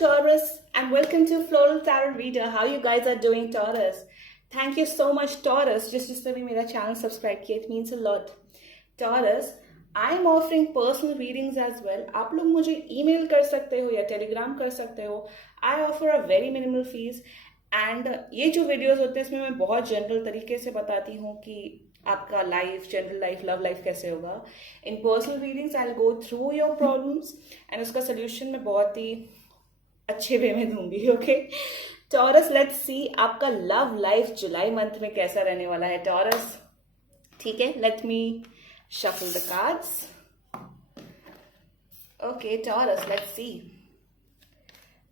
Taurus, and welcome to Floral Tarot Reader. How you guys are doing, Taurus? Thank you so much, Taurus. जिसने भी मेरा channel subscribe किया, it means a lot. Taurus, I'm offering personal readings as well. आप लोग मुझे email कर सकते हो या telegram कर सकते हो. I offer a very minimal fees. And ये जो वीडियोस होते हैं इसमें मैं बहुत जनरल तरीके से बताती हूँ कि आपका life, general life, love life कैसे होगा. In personal readings I will go through your problems and उसका सोल्यूशन मैं बहुत ही अच्छे वे में दूंगी. ओके टॉरस, लेट्स सी आपका लव लाइफ जुलाई मंथ में कैसा रहने वाला है टॉरस. ठीक है, let me shuffle the cards. Okay Taurus, let's see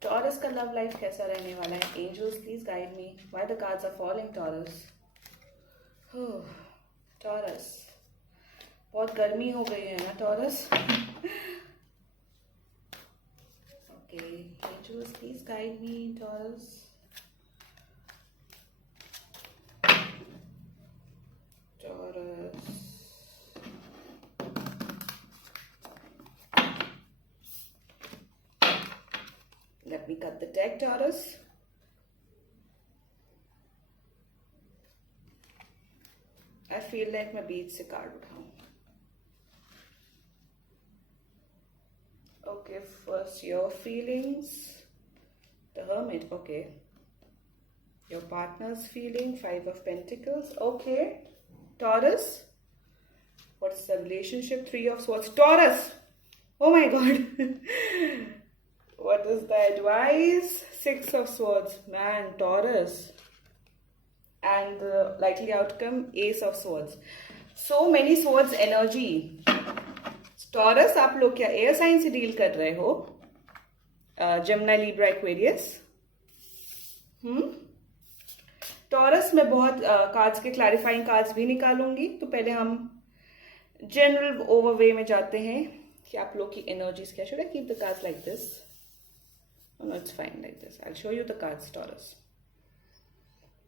Taurus का लव लाइफ कैसा रहने वाला है. Angels please guide me. Why the cards are falling Taurus. Taurus, बहुत गर्मी हो गई है ना Taurus. Okay angels please guide me Taurus. Taurus, let me cut the deck, Taurus. I feel like मैं बीच से card उठाऊं. Okay, first your feelings. The Hermit, okay. Your partner's feeling, 5 of Pentacles. Okay. Taurus. What's the relationship? 3 of Swords. Taurus! Oh my God. What is the advice? 6 of Swords. Man, Taurus. And the likely outcome, Ace of Swords. So many Swords energy. Taurus, आप लोग क्या air sign से deal कर रहे हो? Gemini, Libra, Aquarius. Taurus में बहुत cards के क्लैरिफाइंग कार्ड्स भी निकालूंगी. तो पहले हम जनरल ओवरवे में जाते हैं कि आप लोग की एनर्जीज क्या. Should I keep the cards like this? No, it's fine like this. I'll show you the cards, Taurus.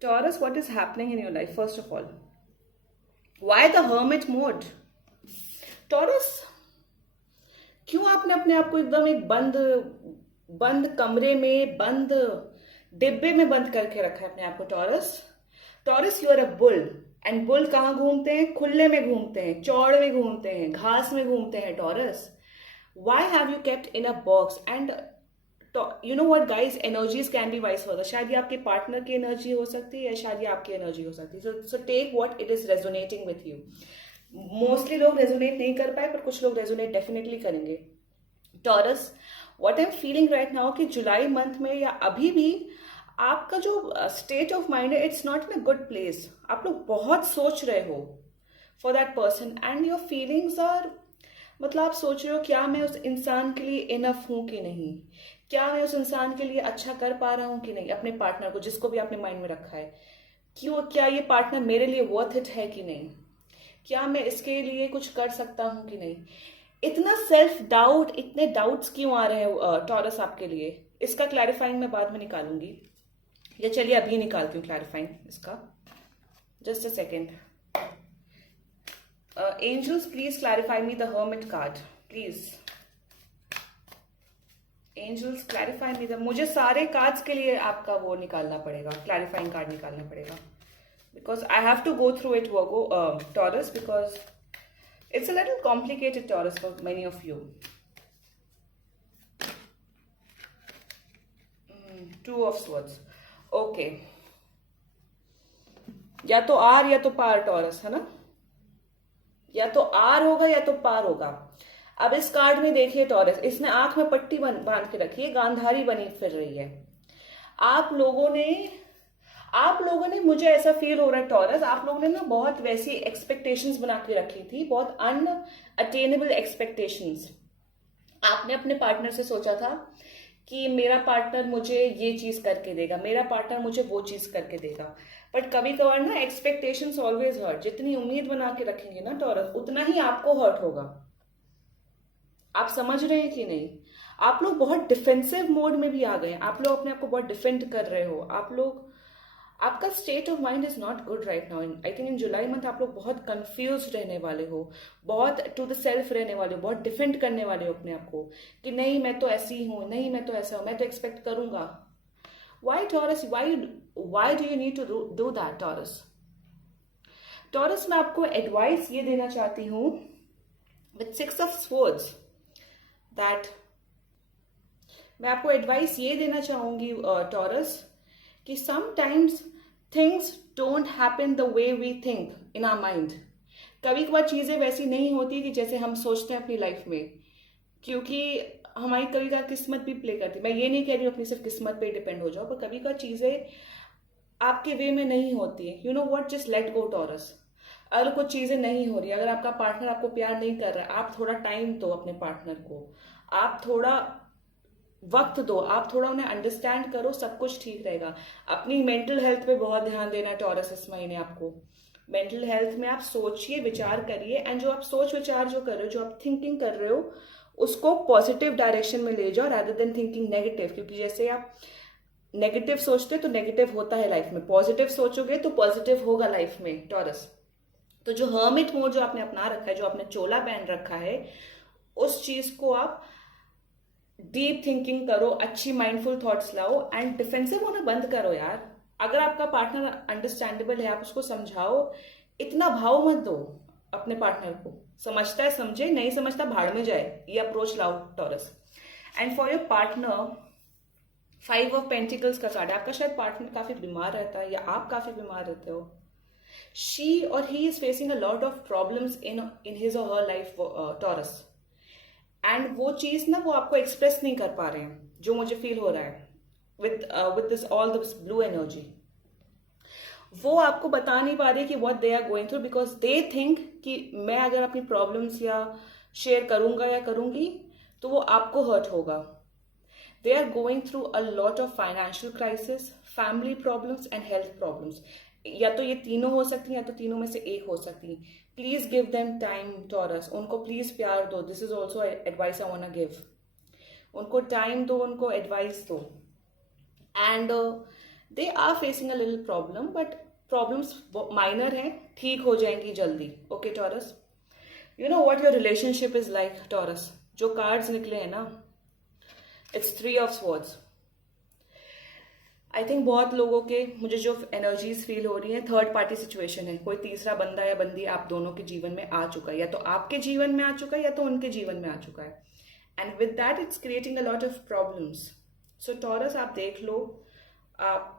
Taurus, what is happening in your life? First of all, why the hermit mode? Taurus, क्यों आपने अपने आप को एकदम एक बंद कमरे में, बंद डिब्बे में बंद करके रखा है अपने आप को. Taurus, you are a bull. And bull कहाँ घूमते हैं? खुले में घूमते हैं, चौड़ में घूमते हैं, घास में घूमते हैं. Taurus, why have you kept in a box? And you know what guys, energies can be vice versa. शायद ये आपके पार्टनर की एनर्जी हो सकती है या शायद ये आपकी एनर्जी हो सकती है. so take what it is resonating with you. Mostly लोग रेजोनेट नहीं कर पाए पर कुछ लोग रेजोनेट डेफिनेटली करेंगे. Taurus, what I am feeling right now कि जुलाई मंथ में या अभी भी आपका जो स्टेट ऑफ माइंड है, it's not in a good place. आप लोग बहुत सोच रहे हो for that person and your feelings are, मतलब आप सोच रहे हो क्या मैं उस इंसान के लिए इनफ हूं कि नहीं, क्या मैं उस इंसान के लिए अच्छा कर पा रहा हूं कि नहीं, अपने पार्टनर को जिसको भी आपने माइंड में रखा है. क्या ये पार्टनर मेरे लिए वर्थ इट है कि नहीं, क्या मैं इसके लिए कुछ कर सकता हूं कि नहीं. इतना सेल्फ डाउट, इतने डाउट्स क्यों आ रहे हैं टॉरस आपके लिए? इसका क्लैरिफाइंग मैं बाद में निकालूंगी, या चलिए अभी निकालती हूँ क्लैरिफाइंग इसका. Just a second. Angels please clarify me the hermit card please. Angels clarify me the, मुझे सारे कार्ड्स के लिए आपका वो निकालना पड़ेगा, क्लैरिफाइंग कार्ड निकालना पड़ेगा, because I have to go through it, Taurus, because it's a little complicated, Taurus, for many of you. 2 of Swords. Okay. या तो आर या तो पार टॉरस, है ना? या तो आर होगा या तो पार होगा. अब इस कार्ड में देखिए टॉरस, इसने आंख में पट्टी बांध के रखी है, गांधारी बनी फिर रही है. आप लोगों ने मुझे ऐसा फील हो रहा है टॉरस, आप लोगों ने ना बहुत वैसी एक्सपेक्टेशंस बना के रखी थी, बहुत अनअटेनेबल एक्सपेक्टेशंस. आपने अपने पार्टनर से सोचा था कि मेरा पार्टनर मुझे ये चीज करके देगा, मेरा पार्टनर मुझे वो चीज करके देगा. बट कभी कभार ना एक्सपेक्टेशंस ऑलवेज हर्ट. जितनी उम्मीद बना के रखेंगे ना टॉरस, उतना ही आपको हर्ट होगा. आप समझ रहे हैं कि नहीं? आप लोग बहुत डिफेंसिव मोड में भी आ गए. आप लोग अपने आप को बहुत डिफेंड कर रहे हो. आप लोग आपका state of mind is not good right now. I think in July month आप लोग बहुत कंफ्यूज रहने वाले हो, बहुत टू द सेल्फ रहने वाले हो, बहुत डिफेंड करने वाले हो अपने आप को कि नहीं मैं तो ऐसी हूं, नहीं मैं तो ऐसा हूं, मैं तो एक्सपेक्ट करूंगा। Why Taurus, why do you need to do that Taurus? Taurus मैं आपको एडवाइस ये देना चाहती हूँ विथ 6 ऑफ स्वॉर्ड्स दैट, मैं आपको एडवाइस ये देना चाहूंगी टॉरस कि sometimes things don't happen the way we think in our mind. कभी कभार चीजें वैसी नहीं होती कि जैसे हम सोचते हैं अपनी लाइफ में, क्योंकि हमारी कभी कभार किस्मत भी प्ले करती है। मैं ये नहीं कह रही हूँ अपनी सिर्फ किस्मत पे डिपेंड हो जाओ, पर कभी कभार चीजें आपके वे में नहीं होती है। You know what, just let go taurus. अगर कुछ चीजें नहीं हो रही, अगर आपका पार्टनर आपको प्यार नहीं कर रहा है, आप थोड़ा टाइम दो अपने पार्टनर को, आप थोड़ा वक्त दो, आप थोड़ा उन्हें अंडरस्टैंड करो, सब कुछ ठीक रहेगा। अपनी मेंटल हेल्थ पे बहुत ध्यान देना टॉरस इस महीने आपको। मेंटल हेल्थ में आप सोचिए, विचार करिए, एंड जो आप सोच विचार जो कर रहे हो, जो आप थिंकिंग कर रहे हो, उसको पॉजिटिव डायरेक्शन में ले जाओ रादर देन थिंकिंग नेगेटिव। क्योंकि जैसे आप नेगेटिव सोचते तो नेगेटिव होता है लाइफ में, पॉजिटिव सोचोगे तो पॉजिटिव होगा लाइफ में टॉरस। तो जो हर्मिट मोड जो आपने अपना रखा है, जो आपने चोला पहन रखा है, उस चीज को आप डीप थिंकिंग करो, अच्छी माइंडफुल थॉट्स लाओ, एंड डिफेंसिव होना बंद करो यार। अगर आपका पार्टनर अंडरस्टैंडेबल है, आप उसको समझाओ, इतना भाव मत दो अपने पार्टनर को। समझता है समझे, नहीं समझता भाड़ में जाए, ये अप्रोच लाओ taurus. And for your partner, 5 of pentacles का कार्ड, आपका शायद पार्टनर काफी बीमार रहता है या आप काफी बीमार रहते हो। शी और he is facing a lot of problems in his और हर लाइफ टॉरस, एंड वो चीज ना वो आपको एक्सप्रेस नहीं कर पा रहे हैं, जो मुझे फील हो रहा है with this all this blue energy. वो आपको बता नहीं पा रहे कि what they are going through, because they think कि मैं अगर अपनी प्रॉब्लम्स या शेयर करूंगा या करूंगी तो वो आपको हर्ट होगा। They are going through a lot of financial crisis, family problems and health problems. या तो ये तीनों हो सकती हैं या तो तीनों में से एक हो सकती हैं। Please give them time Taurus, उनको प्लीज प्यार दो। This is also advice I want to give. उनको टाइम दो, उनको एडवाइस दो, and they are facing a little problem, but problems minor हैं, ठीक हो जाएंगी जल्दी। Okay Taurus, you know what your relationship is like Taurus. जो कार्ड्स निकले हैं ना, it's 3 of swords. I think बहुत लोगों के मुझे जो एनर्जीज फील हो रही है, थर्ड पार्टी सिचुएशन है, कोई तीसरा बंदा या बंदी आप दोनों के जीवन में आ चुका है, या तो आपके जीवन में आ चुका है या तो उनके जीवन में आ चुका है, and with that it's creating a lot of problems. So taurus आप देख लो, आप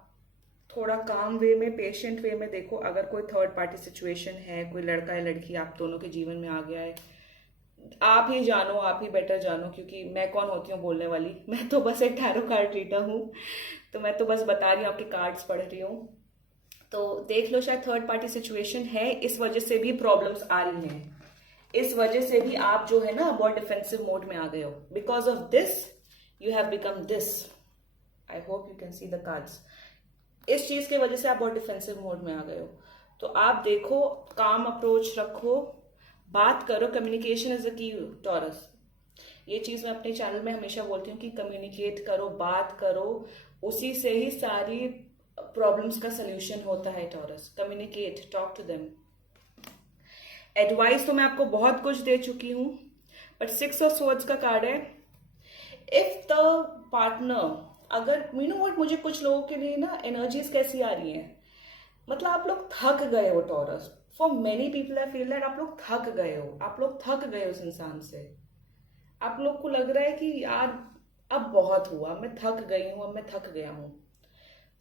थोड़ा काम वे में, पेशेंट वे में देखो। अगर कोई थर्ड पार्टी सिचुएशन है, कोई लड़का या लड़की आप दोनों के जीवन में आ गया है, आप ही जानो, आप ही बेटर जानो, क्योंकि मैं कौन होती हूँ बोलने वाली, मैं तो बस एक टैरो कार्ड रीडर हूँ, तो मैं तो बस बता रही हूँ, आपके कार्ड्स पढ़ रही हूँ। तो देख लो, शायद थर्ड पार्टी सिचुएशन है, इस वजह से भी प्रॉब्लम्स आ रही हैं, इस वजह से भी आप जो है ना बहुत डिफेंसिव मोड में आ गए हो। Because of this you have become this. I hope you can see the cards. इस चीज की वजह से आप बहुत डिफेंसिव मोड में आ गए हो। तो आप देखो, काम अप्रोच रखो, बात करो। Communication is the key taurus. ये चीज मैं अपने चैनल में हमेशा बोलती हूँ कि कम्युनिकेट करो, बात करो, उसी से ही सारी प्रॉब्लम्स का सोल्यूशन होता है Taurus. Communicate, talk to them. Advice तो मैं आपको बहुत कुछ दे चुकी हूँ, बट 6 ऑफ स्वॉर्ड्स का कार्ड है। इफ द पार्टनर, अगर यू नो व्हाट, मुझे कुछ लोगों के लिए ना एनर्जीज कैसी आ रही हैं, मतलब आप लोग थक गए हो taurus. For many people I feel that आप लोग थक गए हो, आप लोग थक गए हो उस इंसान से। आप लोग को लग रहा है कि यार अब बहुत हुआ, मैं थक गई हूं, अब मैं थक गया हूं।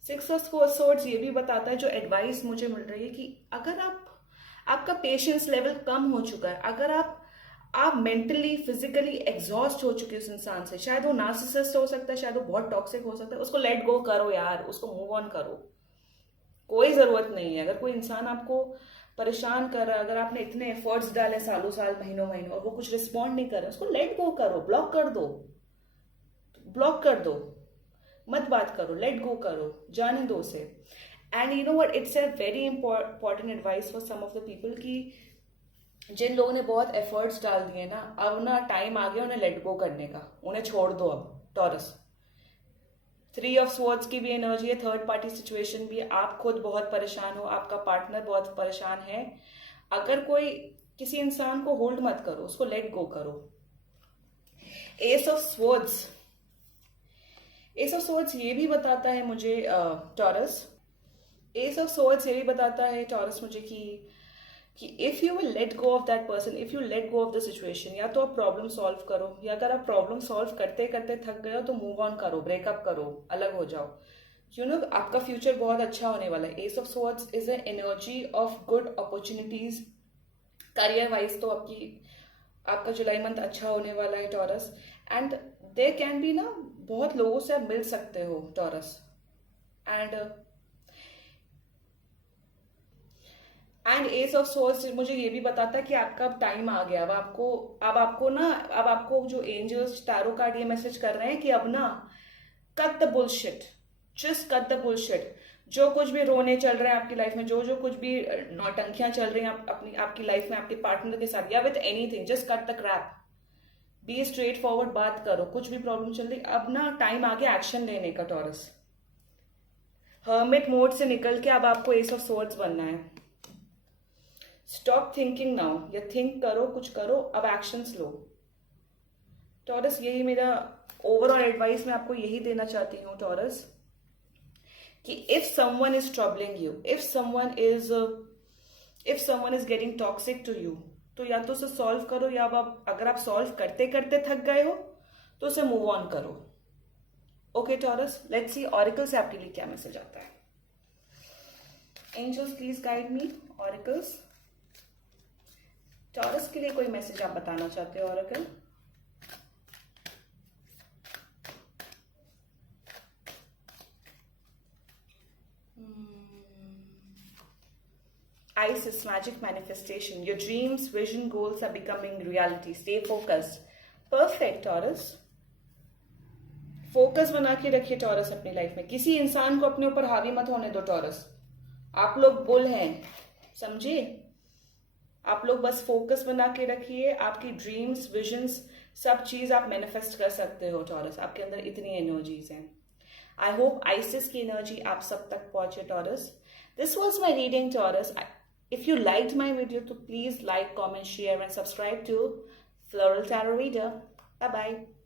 6 ऑफ स्वॉर्ड्स ये भी बताता है, जो एडवाइस मुझे मिल रही है, कि अगर आपका पेशेंस लेवल कम हो चुका है, अगर आप मेंटली फिजिकली एग्जॉस्ट हो चुके हो उस इंसान से, शायद वो नार्सिसिस्ट हो सकता है, शायद वो बहुत टॉक्सिक हो सकता है, उसको लेट गो करो यार, उसको मूव ऑन करो। कोई जरूरत नहीं है। अगर कोई इंसान आपको परेशान कर रहा है, अगर आपने इतने एफर्ट्स डाले सालों साल, महीनों महीनों, और वो कुछ रिस्पॉन्ड नहीं कर रहा, उसको लेट गो करो, ब्लॉक कर दो, ब्लॉक कर दो, मत बात करो, लेट गो करो, जाने दो उसे। And you know what, it's a very important advice for some of the people कि जिन लोगों ने बहुत एफर्ट्स डाल दिए ना, अब ना टाइम आ गया उन्हें लेट गो करने का, उन्हें छोड़ दो अब टॉरस। 3 ऑफ स्वॉर्ड्स की भी एनर्जी है, थर्ड पार्टी सिचुएशन भी है, आप खुद बहुत परेशान हो, आपका पार्टनर बहुत परेशान है। अगर कोई किसी इंसान को होल्ड मत करो, उसको लेट गो करो। S of swords, S of swords ये भी बताता है मुझे टॉरस, एस ऑफ स्वॉर्ड्स ये भी बताता है टॉरस मुझे कि if you will let go of that person, if you let go of the situation, या तो आप प्रॉब्लम सॉल्व करो, या अगर आप प्रॉब्लम सॉल्व करते करते थक गए हो तो मूव ऑन करो, ब्रेकअप करो, अलग हो जाओ। यू नो आपका फ्यूचर बहुत अच्छा होने वाला है। Ace of swords is a energy of good opportunities. Career wise तो आपका जुलाई मंथ अच्छा होने वाला है Taurus. And there can be ना, बहुत लोगों से आप मिल सकते हो Taurus. And ace of swords मुझे ये भी बताता है कि आपका अब टाइम आ गया। अब आपको जो एंजल्स टैरो कार्ड ये मैसेज कर रहे हैं कि अब ना cut the bullshit, just cut the bullshit. जो कुछ भी रोने चल रहे हैं आपकी लाइफ में, जो कुछ भी नौटंकियां चल रही हैं आपकी लाइफ में आपके पार्टनर के साथ, या with anything, just cut the crap, be straightforward, बात करो। कुछ भी प्रॉब्लम चल रही, अब ना टाइम आ गया एक्शन लेने का टॉरस। हर्मिट मोड से निकल के अब आपको एस ऑफ सोर्ड्स बनना है। स्टॉप थिंकिंग नाउ, या थिंक करो, कुछ करो, अब एक्शंस लो टॉरस। यही मेरा ओवरऑल एडवाइस मैं आपको यही देना चाहती हूँ टॉरस, कि if someone is troubling you, if someone is getting toxic to you, तो या तो उसे सॉल्व करो, या अब अगर आप सॉल्व करते करते थक गए हो तो उसे मूव ऑन करो। Okay Taurus, let's see oracle से आपके लिए क्या मैसेज आता है। Angels please guide me. Oracles, Taurus के लिए कोई मैसेज आप बताना चाहते हो oracle? Isis, magic manifestation. Your dreams, vision, goals are becoming reality. Stay focused. Perfect, Taurus. Focus बना के रखिए टॉरस अपनी लाइफ में। किसी इंसान को अपने ऊपर हावी मत होने दो टॉरस। आप लोग बुल हैं, समझे? आप लोग बस फोकस बना के रखिए। आपकी ड्रीम्स, विजन्स, सब चीज आप मैनिफेस्ट कर सकते हो टॉरस। आपके अंदर इतनी एनर्जीज हैं। आई होप आइसिस की एनर्जी आप सब तक पहुंचे taurus. This was my reading taurus. If you liked my video, तो please like, comment, share and subscribe to Floral Tarot Reader. Bye bye.